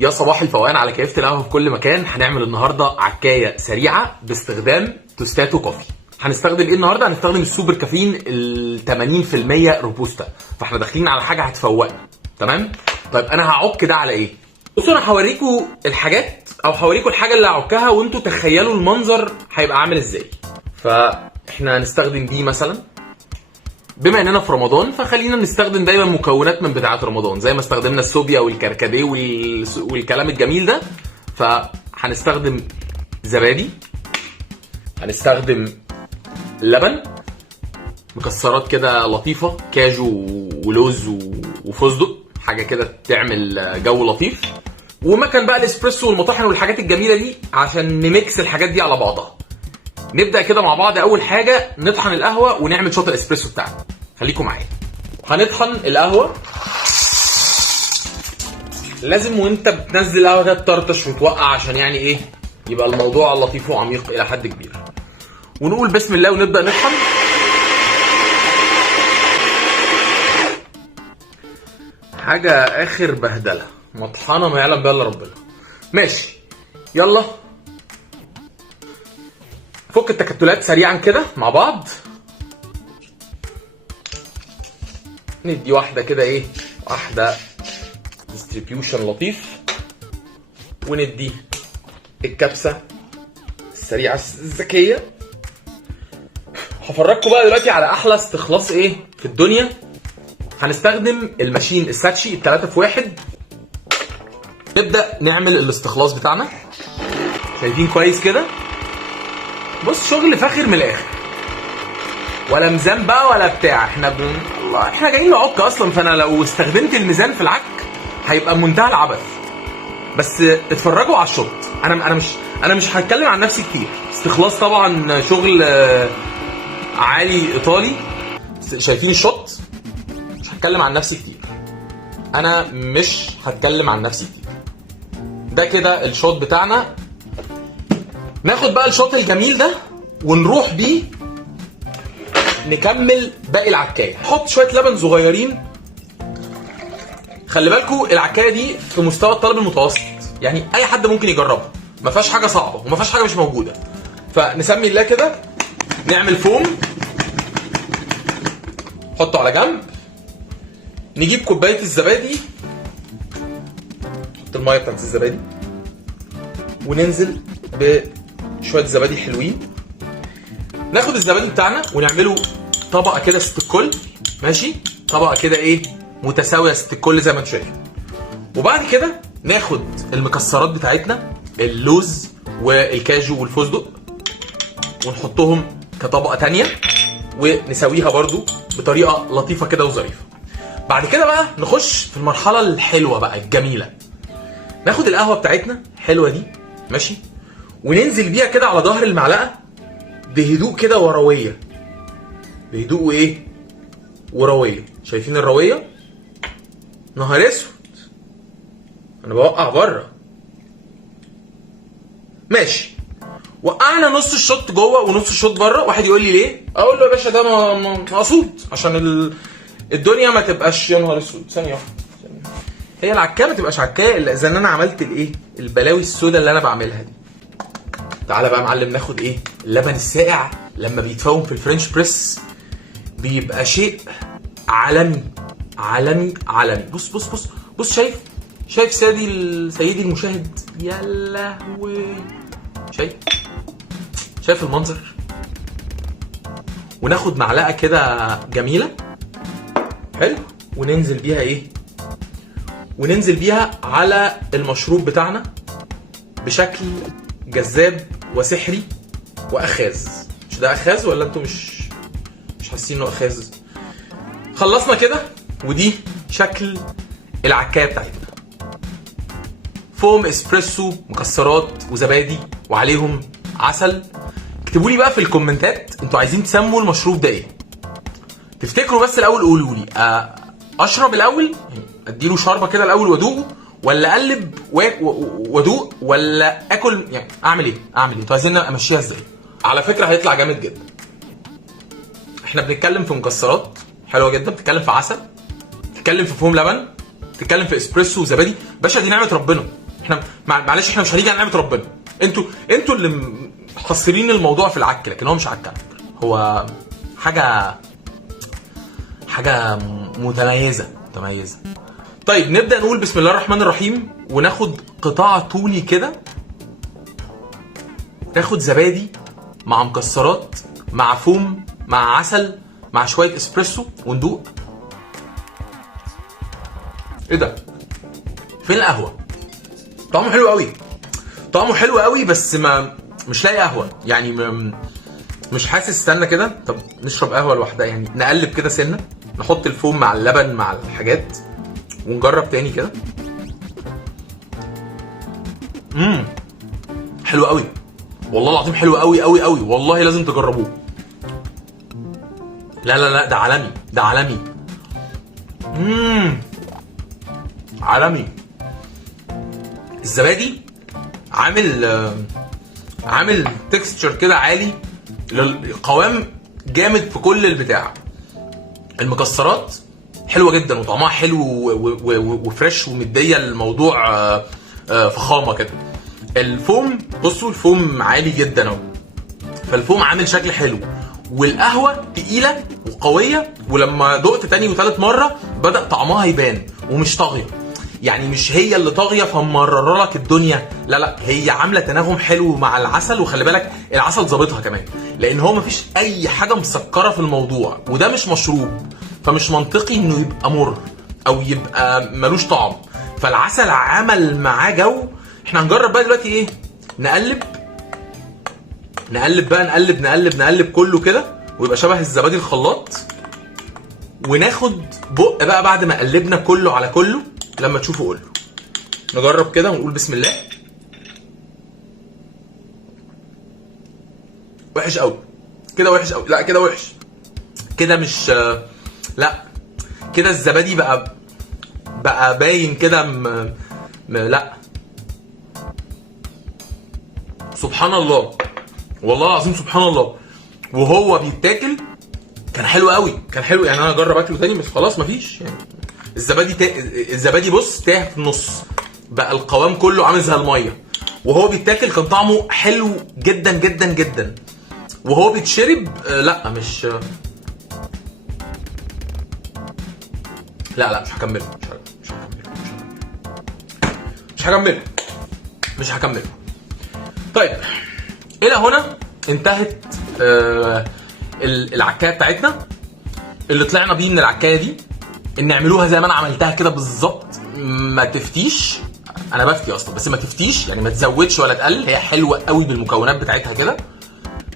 يا صباح الفوقان على كيفة القهوة في كل مكان. هنعمل النهارده عكاية سريعة باستخدام توستاتو كوفي. هنستخدم ايه النهارده؟ هنستخدم السوبر كافيين ال 80% روبوستا، فاحنا داخلين على حاجة هتفوقنا. تمام؟ طيب انا هعك ده على ايه؟ بصوا انا هوريكم الحاجات او هوريكم الحاجة اللي هعكها وانتوا تخيلوا المنظر هيبقى عامل ازاي. فاحنا هنستخدم دي مثلا، بما اننا في رمضان فخلينا نستخدم دايما مكونات من بتاعه رمضان زي ما استخدمنا السوبيا والكركديه والكلام الجميل ده. فهنستخدم زبادي، هنستخدم لبن، مكسرات كده لطيفه، كاجو ولوز وفستق، حاجه كده تعمل جو لطيف، ومكان بقى الاسبريسو والمطاحن والحاجات الجميله دي عشان نميكس الحاجات دي على بعضها. نبدأ كده مع بعض. أول حاجة نطحن القهوة ونعمل شوت الإسبريسو بتاعنا. خليكم معايا. هنطحن القهوة. لازم وأنت بتنزل القهوة كده تطرطش وتوقع عشان يعني إيه؟ يبقى الموضوع لطيف وعميق إلى حد كبير. ونقول بسم الله ونبدأ نطحن. حاجة آخر بهدلة، مطحنة ما يعلم بها إلا ربنا. ماشي. يلا. فك التكتلات سريعا كده مع بعض. ندي واحدة كده ايه، واحدة ديستريبيوشن لطيف، وندي الكبسة السريعة الذكية. هفرجكم بقى دلوقتي على احلى استخلاص ايه في الدنيا. هنستخدم الماشين الساتشي 3 في 1. نبدأ نعمل الاستخلاص بتاعنا. شايفين كويس كده؟ بص شغل فاخر من الاخر، ولا ميزان بقى ولا بتاع. احنا جايين نعك اصلا، فانا لو استخدمت الميزان في العك هيبقى منتهى العبث. بس اتفرجوا على الشوت. انا مش هتكلم عن نفسي كتير. استخلاص طبعا شغل عالي ايطالي. شايفين الشوت؟ مش هتكلم عن نفسي كتير. انا مش هتكلم عن نفسي كتير. ده كده الشوت بتاعنا. ناخد بقى الشوط الجميل ده ونروح بيه نكمل باقي العكايه. نحط شويه لبن صغيرين. خلي بالكم العكايه دي في مستوى الطلب المتوسط، يعني اي حد ممكن يجربها، ما فيهاش حاجه صعبه وما فيهاش حاجه مش موجوده. فنسمي الله كده، نعمل فوم، نحطه على جنب، نجيب كوبايه الزبادي، نحط الميه بتاعت الزبادي وننزل بشويه زبادي حلوين. ناخد الزبادي بتاعنا ونعمله طبقه كده ست الكل، ماشي؟ طبقه كده ايه متساويه ست الكل زي ما انتم شايفين. وبعد كده ناخد المكسرات بتاعتنا، اللوز والكاجو والفستق، ونحطهم كطبقه تانية ونسويها برضو بطريقه لطيفه كده وظريفه. بعد كده بقى نخش في المرحله الحلوه بقى الجميله. ناخد القهوه بتاعتنا الحلوه دي، ماشي؟ وننزل بيها كده على ظهر المعلقه بهدوء كده ورويه. بهدوء وايه؟ ورويه. شايفين الرويه؟ نهار اسود، انا بوقع بره. ماشي. وقعنا نص الشوط جوه ونص الشوط بره. واحد يقول لي ليه؟ اقول له يا باشا ده مقصود عشان الدنيا ما تبقاش يا نهار اسود. ثانيه واحده. هي العكايه ما تبقاش عكايه الا اذا انا عملت الايه؟ البلاوي السوداء اللي انا بعملها دي. تعالى بقى يا معلم ناخد ايه؟ اللبن الساقع لما بيتفوم في الفرنش بريس بيبقى شيء عالمي عالمي عالمي. بص بص بص بص، شايف سيدي المشاهد؟ يا لهوي، شايف المنظر؟ وناخد معلقه كده جميله حلو وننزل بيها ايه؟ وننزل بيها على المشروب بتاعنا بشكل جذاب وسحري واخاذ. مش ده اخاذ ولا انتوا مش حاسين انه اخاذ؟ خلصنا كده. ودي شكل العكايه بتاعتنا. فوم اسبريسو، مكسرات وزبادي وعليهم عسل. اكتبوا لي بقى في الكومنتات انتوا عايزين تسموا المشروب ده ايه. تفتكروا بس الاول قولوا لي اشرب الاول، يعني اديله شربه كده الاول وادوقه، ولا اقلب وادوق، ولا اكل؟ يعني اعمل ايه؟ انتوا عايزين امشيها ازاي؟ على فكره هيطلع جامد جدا. احنا بنتكلم في مكسرات حلوه جدا، بنتكلم في عسل، بنتكلم في فوم لبن، بتتكلم في اسبريسو وزبادي. باشا دي نعمه ربنا. احنا معلش احنا مش هنيجي على نعمه ربنا. انتوا اللي محصرين الموضوع في العك، لكن هو مش عك على فكره، هو حاجه متميزه. طيب نبدا نقول بسم الله الرحمن الرحيم، وناخد قطاع طولي كده، ناخد زبادي مع مكسرات مع فوم مع عسل مع شويه اسبريسو وندوق. ايه ده؟ فين القهوه؟ طعمه حلو قوي، بس مش لاقي قهوه يعني، مش حاسس. استنى كده، طب نشرب قهوه لوحدها يعني، نقلب كده سنه، نحط الفوم مع اللبن مع الحاجات ونجرب تاني كده. حلو قوي والله العظيم، حلو قوي قوي قوي والله، لازم تجربوه. لا ده عالمي. عالمي. الزبادي عامل تكستشر كده عالي، القوام جامد في كل البتاع. المكسرات حلوه جدا وطعمها حلو وفريش ومديه الموضوع فخامه كده. الفوم، بصوا الفوم عالي جدا اهو، فالفوم عامل شكل حلو، والقهوه تقيله وقويه، ولما دقت تاني وتالت مره بدا طعمها يبان ومش طاغيه، يعني مش هي اللي طاغيه فمرره لك الدنيا، لا هي عامله تناغم حلو مع العسل. وخلي بالك العسل ظابطها كمان، لان هو مفيش اي حاجه مسكره في الموضوع، وده مش مشروب، فمش منطقي انه يبقى مر او يبقى ملوش طعم، فالعسل عمل معاه جو. احنا هنجرب بقى دلوقتي ايه، نقلب كله كده ويبقى شبه الزبادي الخلاط، وناخد بق بقى بعد ما قلبنا كله على كله. لما تشوفوا قولوا. نجرب كده ونقول بسم الله. وحش قوي كده، وحش قوي، لا كده وحش كده، مش لا كده الزبادي بقى باين كده لا سبحان الله والله العظيم، سبحان الله. وهو بيتاكل كان حلو قوي، كان حلو يعني. انا اجرب اكله تاني بس خلاص مفيش يعني. الزبادي بص تاه في النص، بقى القوام كله عامل زي الميه، وهو بيتاكل كان طعمه حلو جدا جدا جدا، وهو بيتشرب لا مش لا مش هكمله. طيب الى هنا انتهت العكايه بتاعتنا. اللي طلعنا بيه من العكايه دي ان نعملوها زي ما انا عملتها كده بالظبط، ما تفتيش، انا بفتي اصلا بس ما تفتيش يعني، ما تزودش ولا تقلل، هي حلوه قوي بالمكونات بتاعتها كده.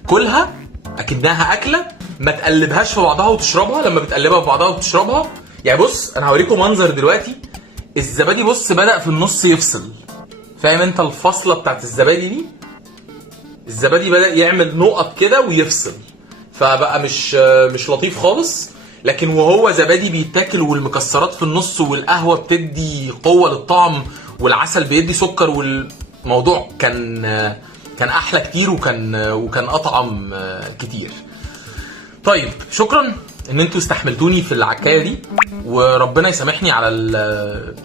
كلها اكنها اكله، ما تقلبهاش في بعضها وتشربها. لما بتقلبها في بعضها وتشربها يعني، بص انا هوريكم منظر دلوقتي. الزبادي بص بدأ في النص يفصل، فاهم انت الفصله بتاعت الزبادي دي؟ الزبادي بدأ يعمل نقط كده ويفصل، فبقى مش لطيف خالص. لكن وهو زبادي بيتاكل والمكسرات في النص والقهوه بتدي قوه للطعم والعسل بيدي سكر، والموضوع كان احلى كتير، وكان اطعم كتير. طيب شكرا ان انتوا استحملتوني في العكايه دي، وربنا يسامحني على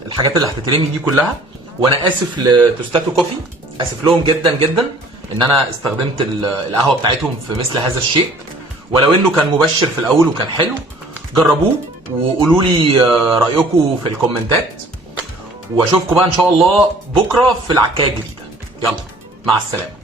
الحاجات اللي هتترمي دي كلها. وانا اسف لتوستاتو كوفي، اسف لهم جدا جدا ان انا استخدمت القهوه بتاعتهم في مثل هذا الشيء، ولو انه كان مبشر في الاول وكان حلو. جربوه وقولوا لي رايكم في الكومنتات، واشوفكم بقى ان شاء الله بكره في العكايه الجديده. يلا مع السلامه.